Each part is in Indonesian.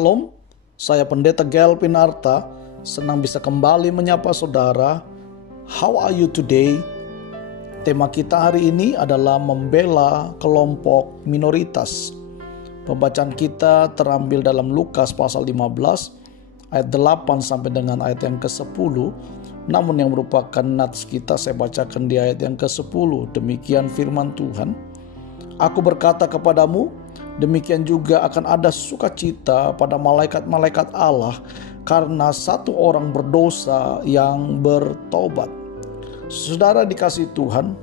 Shalom, saya Pendeta Gael Pinarta, senang bisa kembali menyapa saudara. How are you today? Tema kita hari ini adalah membela kelompok minoritas. Pembacaan kita terambil dalam Lukas pasal 15 ayat 8 sampai dengan ayat yang ke-10. Namun yang merupakan nats kita saya bacakan di ayat yang ke-10. Demikian firman Tuhan. Aku berkata kepadamu, demikian juga akan ada sukacita pada malaikat-malaikat Allah karena satu orang berdosa yang bertobat. Saudara dikasih Tuhan,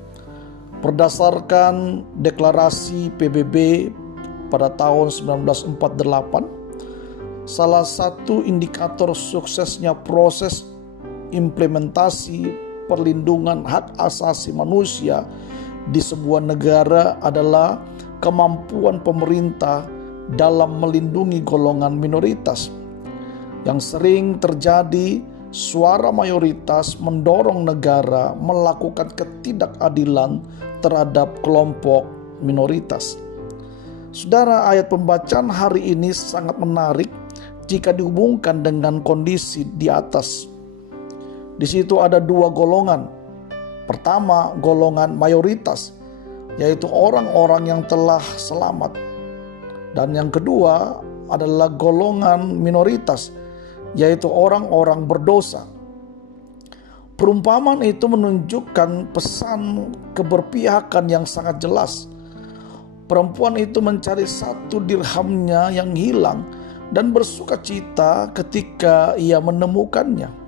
berdasarkan deklarasi PBB pada tahun 1948, salah satu indikator suksesnya proses implementasi perlindungan hak asasi manusia di sebuah negara adalah kemampuan pemerintah dalam melindungi golongan minoritas. Yang sering terjadi, suara mayoritas mendorong negara melakukan ketidakadilan terhadap kelompok minoritas. Saudara, ayat pembacaan hari ini sangat menarik jika dihubungkan dengan kondisi di atas. Di situ ada dua golongan. Pertama, golongan mayoritas, yaitu orang-orang yang telah selamat. Dan yang kedua adalah golongan minoritas, yaitu orang-orang berdosa. Perumpamaan itu menunjukkan pesan keberpihakan yang sangat jelas. Perempuan itu mencari satu dirhamnya yang hilang dan bersukacita ketika ia menemukannya.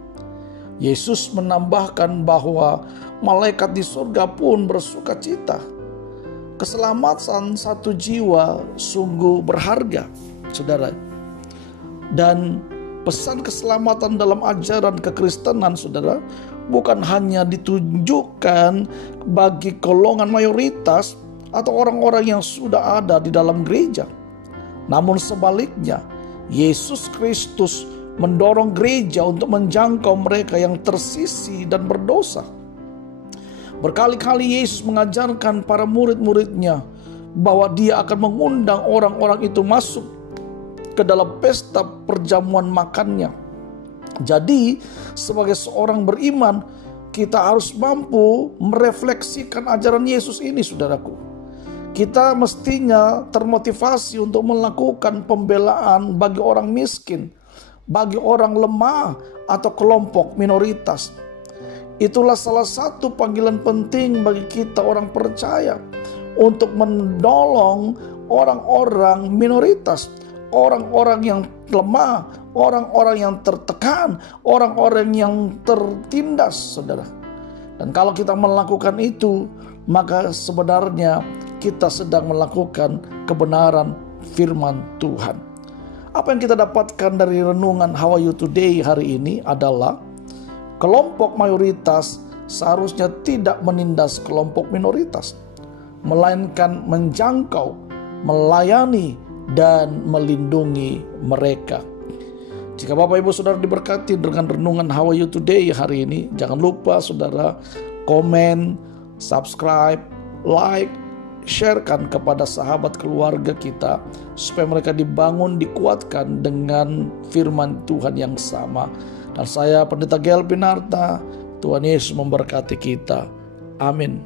Yesus menambahkan bahwa malaikat di surga pun bersukacita. Keselamatan satu jiwa sungguh berharga, saudara. Dan pesan keselamatan dalam ajaran kekristenan, saudara, bukan hanya ditunjukkan bagi golongan mayoritas atau orang-orang yang sudah ada di dalam gereja. Namun sebaliknya, Yesus Kristus mendorong gereja untuk menjangkau mereka yang tersisih dan berdosa. Berkali-kali Yesus mengajarkan para murid-muridnya bahwa dia akan mengundang orang-orang itu masuk ke dalam pesta perjamuan makannya. Jadi sebagai seorang beriman, kita harus mampu merefleksikan ajaran Yesus ini, saudaraku. Kita mestinya termotivasi untuk melakukan pembelaan bagi orang miskin, bagi orang lemah atau kelompok minoritas. Itulah salah satu panggilan penting bagi kita orang percaya untuk menolong orang-orang minoritas, orang-orang yang lemah, orang-orang yang tertekan, orang-orang yang tertindas, saudara. Dan kalau kita melakukan itu, maka sebenarnya kita sedang melakukan kebenaran firman Tuhan. Apa yang kita dapatkan dari renungan How Are You Today hari ini adalah kelompok mayoritas seharusnya tidak menindas kelompok minoritas, melainkan menjangkau, melayani, dan melindungi mereka. Jika Bapak Ibu Saudara diberkati dengan renungan How Are You Today hari ini, jangan lupa saudara komen, subscribe, like, sharekan kepada sahabat keluarga kita supaya mereka dibangun, dikuatkan dengan firman Tuhan yang sama. Dan saya Pendeta Gael Pinarta, Tuhan Yesus memberkati kita. Amin.